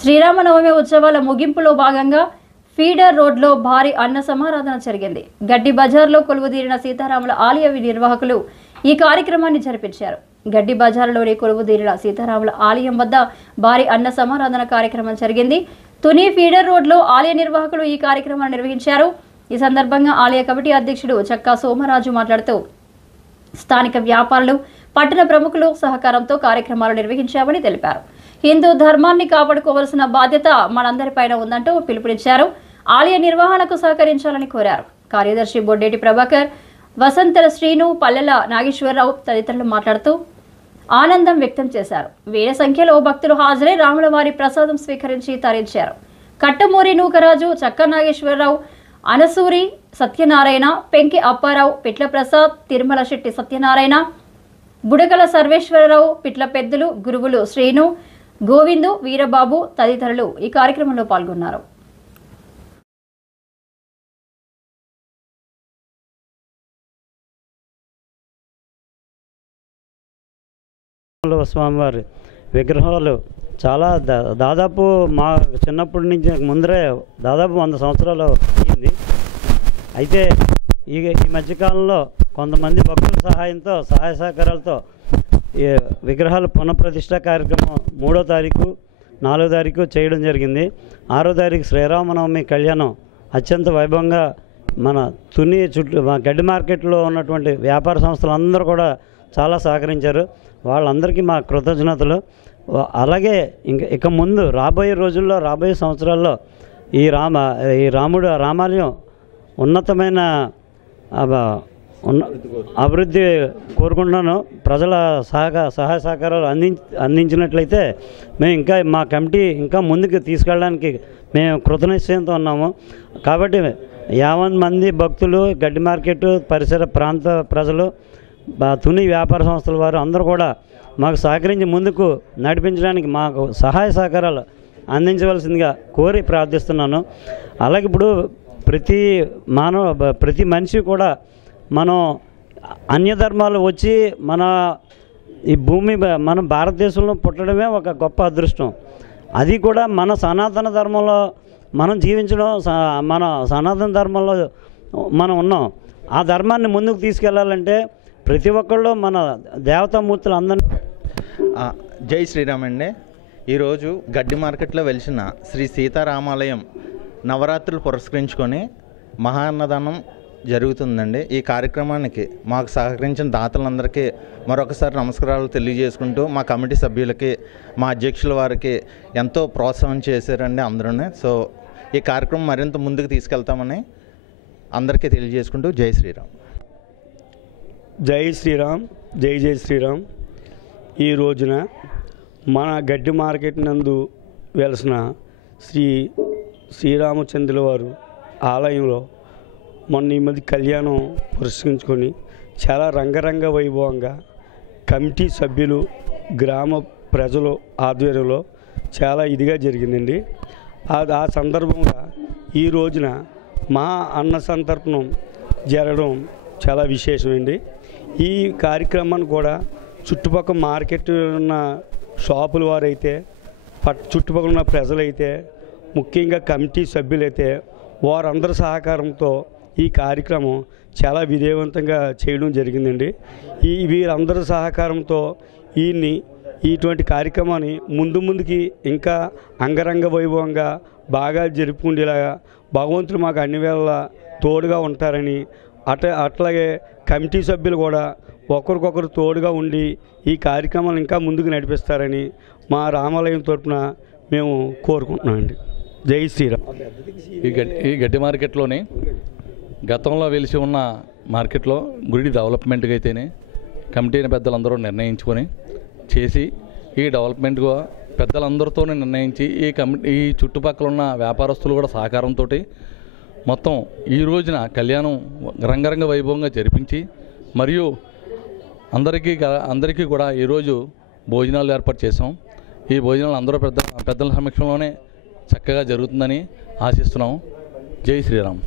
శ్రీరామనవమి ఉత్సవాల ముగింపులో భాగంగా ఫీడర్ రోడ్లో భారీ అన్న సమారాధన జరిగింది. గడ్డి బజార్లో కొలువుదీరిన సీతారాముల ఆలయ నిర్వాహకులు ఈ కార్యక్రమాన్ని జరిపించారు. గడ్డి బజార్లోని కొలువుదీరిన సీతారాముల ఆలయం వద్ద భారీ అన్న సమారాధన కార్యక్రమం జరిగింది. తుని ఫీడర్ రోడ్లో ఆలయ నిర్వాహకులు ఈ కార్యక్రమాన్ని నిర్వహించారు. ఈ సందర్భంగా ఆలయ కమిటీ అధ్యక్షుడు చక్కా సోమరాజు మాట్లాడుతూ స్థానిక వ్యాపారులు, పట్టణ ప్రముఖులు సహకారంతో కార్యక్రమాలు నిర్వహించామని తెలిపారు. హిందూ ధర్మాన్ని కాపాడుకోవాల్సిన బాధ్యత మనందరిపైన ఉందంటూ పిలుపునిచ్చారు. ఆలయ నిర్వహణకు సహకరించాలని కోరారు. కార్యదర్శి బొడ్డేటి ప్రభాకర్, వసంతల శ్రీను, పల్లెల నాగేశ్వరరావు తదితరులు మాట్లాడుతూ ఆనందం వ్యక్తం చేశారు. వేల సంఖ్యలో భక్తులు హాజరై రాములవారి ప్రసాదం స్వీకరించి తరించారు. కట్టమూరి నూకరాజు, చక్క నాగేశ్వరరావు, అనసూరి సత్యనారాయణ, పెంకి అప్పారావు, పిట్ల ప్రసాద్, తిరుమల శెట్టి సత్యనారాయణ, బుడగల సర్వేశ్వరరావు, పిట్ల పెద్దలు, గురువులు శ్రీను, గోవిందు, వీరబాబు తదితరులు ఈ కార్యక్రమంలో పాల్గొన్నారు. స్వామివారి విగ్రహాలు చాలా దాదాపు మా చిన్నప్పటి నుంచి ముందరే దాదాపు 100 సంవత్సరాలు అయింది. అయితే ఈ మధ్యకాలంలో కొంతమంది భక్తుల సహాయంతో, సహాయ సహకారాలతో ఈ విగ్రహాల పునఃప్రతిష్ఠ కార్యక్రమం 3వ తారీఖు, 4వ తారీఖు చేయడం జరిగింది. 6వ తారీఖు శ్రీరామనవమి కళ్యాణం అత్యంత వైభవంగా మన తుని గడ్డి మార్కెట్లో ఉన్నటువంటి వ్యాపార సంస్థలు అందరూ కూడా చాలా సహకరించారు. వాళ్ళందరికీ మా కృతజ్ఞతలు. అలాగే ఇక ముందు రాబోయే రోజుల్లో, రాబోయే సంవత్సరాల్లో ఈ రామాలయం ఉన్నతమైన అభివృద్ధి కోరుకుంటున్నాను. ప్రజల సహాయ సహకారాలు అందించినట్లయితే మేము ఇంకా మా కమిటీ ఇంకా ముందుకు తీసుకెళ్ళడానికి మేము కృతనిశ్చయంతో ఉన్నాము. కాబట్టి 50 మంది భక్తులు, గడ్డి మార్కెట్ పరిసర ప్రాంత ప్రజలు, తుని వ్యాపార సంస్థల వారు అందరూ కూడా మాకు సహకరించి ముందుకు నడిపించడానికి మాకు సహాయ సహకారాలు అందించవలసిందిగా కోరి ప్రార్థిస్తున్నాను. అలాగే ఇప్పుడు ప్రతి మనిషి కూడా మనం అన్య ధర్మాలు వచ్చి ఈ భూమి మన భారతదేశంలో పుట్టడమే ఒక గొప్ప అదృష్టం. అది కూడా మన సనాతన ధర్మంలో మనం జీవించడం, మన సనాతన ధర్మంలో మనం ఉన్నాం. ఆ ధర్మాన్ని ముందుకు తీసుకెళ్లాలంటే ప్రతి ఒక్కళ్ళు మన దేవతామూర్తులు అందరినీ. జై శ్రీరామ్ అండి. ఈరోజు గడ్డి మార్కెట్లో వెలిసిన శ్రీ సీతారామాలయం నవరాత్రులు పురస్కరించుకొని మహాన్నదానం జరుగుతుందండి. ఈ కార్యక్రమానికి మాకు సహకరించిన దాతలందరికీ మరొకసారి నమస్కారాలు తెలియజేసుకుంటూ, మా కమిటీ సభ్యులకి, మా అధ్యక్షుల వారికి ఎంతో ప్రోత్సాహం చేశారండి అందరూ. సో ఈ కార్యక్రమం మరింత ముందుకు తీసుకెళ్తామని అందరికీ తెలియజేసుకుంటూ జై శ్రీరామ్. జై శ్రీరామ్, జై జై శ్రీరామ్. ఈ రోజున మన గడ్డి మార్కెట్ నందు వెలసిన శ్రీరామచంద్రుల వారు ఆలయంలో మొన్న ఈ మధ్య కళ్యాణం పురస్కరించుకొని చాలా రంగరంగ వైభవంగా కమిటీ సభ్యులు, గ్రామ ప్రజలు ఆధ్వర్యంలో చాలా ఇదిగా జరిగిందండి. ఆ సందర్భంగా ఈ రోజున మా అన్న సంతర్పణం జరగడం చాలా విశేషమండి. ఈ కార్యక్రమాన్ని కూడా చుట్టుపక్కల మార్కెట్ ఉన్న షాపుల వారైతే, చుట్టుపక్కల ఉన్న ప్రజలైతే, ముఖ్యంగా కమిటీ సభ్యులైతే వారందరి సహకారంతో ఈ కార్యక్రమం చాలా విజయవంతంగా చేయడం జరిగిందండి. వీరందరి సహకారంతో ఇటువంటి కార్యక్రమాన్ని ముందుకి ఇంకా అంగరంగ వైభవంగా బాగా జరుపుకుండేలాగా భగవంతుడు మాకు అన్ని వేళలా తోడుగా ఉంటారని, అట్లాగే కమిటీ సభ్యులు కూడా ఒకరికొకరు తోడుగా ఉండి ఈ కార్యక్రమాలు ఇంకా ముందుకు నడిపిస్తారని మా రామాలయం తరపున మేము కోరుకుంటున్నామండి. జై శ్రీరామ్. ఈ గడ్డి మార్కెట్లోని గతంలో వెలిసి ఉన్న మార్కెట్లో గుడి డెవలప్మెంట్గా అయితేనే కమిటీ పెద్దలందరూ నిర్ణయించుకొని చేసి, ఈ డెవలప్మెంట్గా పెద్దలందరితో నిర్ణయించి ఈ చుట్టుపక్కల ఉన్న వ్యాపారస్తులు కూడా సహకారంతో మొత్తం ఈ రోజున కళ్యాణం రంగరంగ వైభవంగా జరిపించి, మరియు అందరికీ కూడా ఈరోజు భోజనాలు ఏర్పాటు చేసాం. ఈ భోజనాలు అందరూ పెద్దల సమక్షంలోనే చక్కగా జరుగుతుందని ఆశిస్తున్నాం. జై శ్రీరామ్.